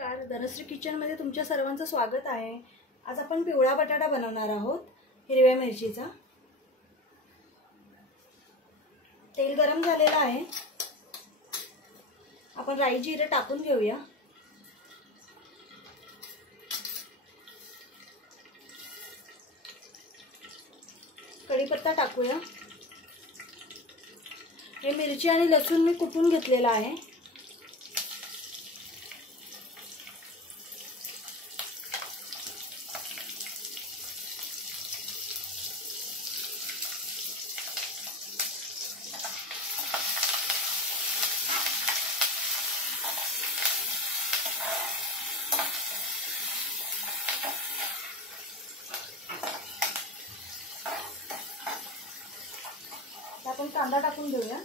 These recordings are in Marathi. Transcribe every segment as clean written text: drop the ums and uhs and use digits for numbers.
नमस्कार, धनश्री किचनमध्ये तुमच्या सर्वांचं स्वागत आहे। आज आपण पिवळा बटाटा बनवणार आहोत हिरव्या मिरचीचा। तेल गरम झालेलं आहे, आपण राई जिरे टाकून घेऊया। कढीपत्ता टाकूया। हे मिरची आणि लसूण मी कुटून घेतलेला आहे। आपण कांदा टाकून घेऊया।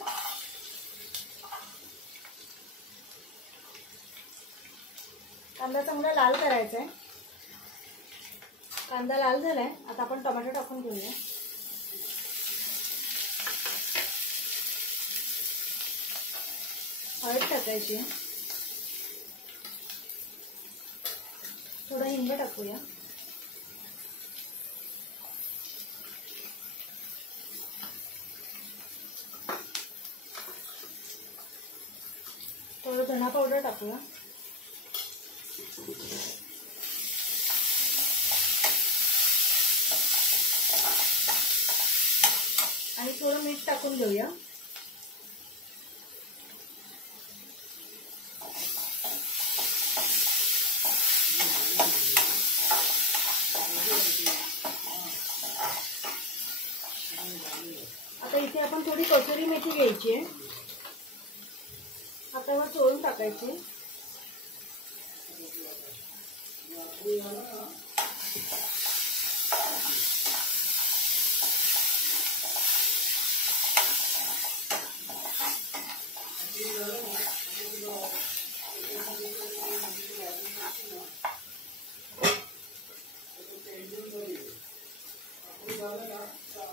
कांदा चांगला लाल करायचा आहे। कांदा लाल झालाय, आता आपण टोमॅटो टाकून घेऊया। हळद टाकायची, थोडं हिंग टाकूया। थोडं धना पावडर टाकूया। आणि थोडं मीठ टाकून घेऊया। आता इथे आपण थोडी कसुरी मेथी घ्यायची आहे, हातावर चोळून टाकायची।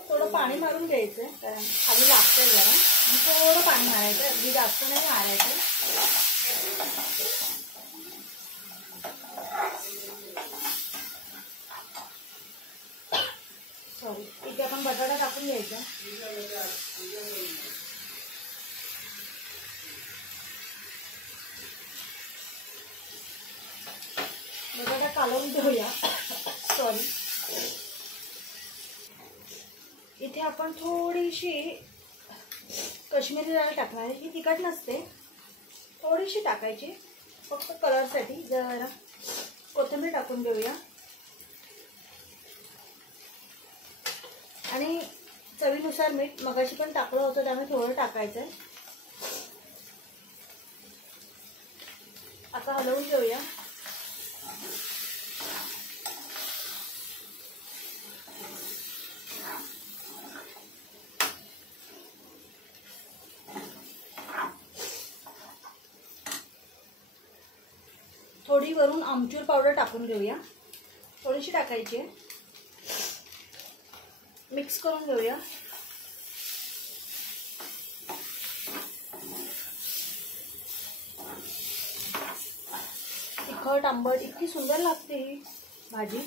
थोडं पाणी मारून घ्यायचं, कारण खाली लागतंय जरा। थोडं पाणी मारायचं, अगदी जास्त नाही मारायचं। सॉरी, इथे आपण बटाटा टाकून घ्यायचा। बटाटा कालवून घेऊया। सॉरी, इथे आपण थोडीशी काश्मीरी लाल टाकणार आहे। ही तिखट नसते, थोडीशी टाकायची फक्त कलरसाठी। जरा कोथिंबीर टाकून घेऊया आणि चवीनुसार मीठ। मगाशी पण टाकलं होतं, त्यामुळे थोडं टाकायचं आहे। आता हलवून घेऊया। थोडी वरून आमचूर पावडर टाकून घेऊया, थोडीशी टाकायची आहे। मिक्स करून घेऊया। तिखट आंबट इतकी सुंदर लागते ही भाजी।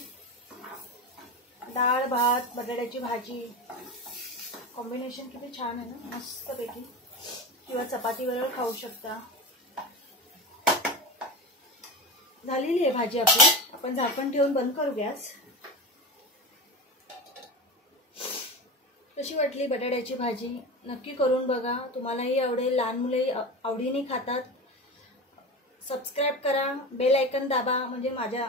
डाळ भात बटाट्याची भाजी कॉम्बिनेशन किती छान आहे ना, मस्तपैकी। किंवा चपातीबरोबर खाऊ शकता। झालेली आहे भाजी आपली, आपण झाकण ठेवून बंद करू गॅस। कशी वाटली बटाट्याची भाजी? नक्की करून बघा, तुम्हालाही आवडेल। लहान मुले आवडीने खातात। सबस्क्राईब करा, बेल आयकन दाबा, म्हणजे माझ्या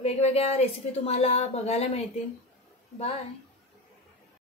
वेगवेगळ्या रेसिपी तुम्हाला बघायला मिळतील। बाय।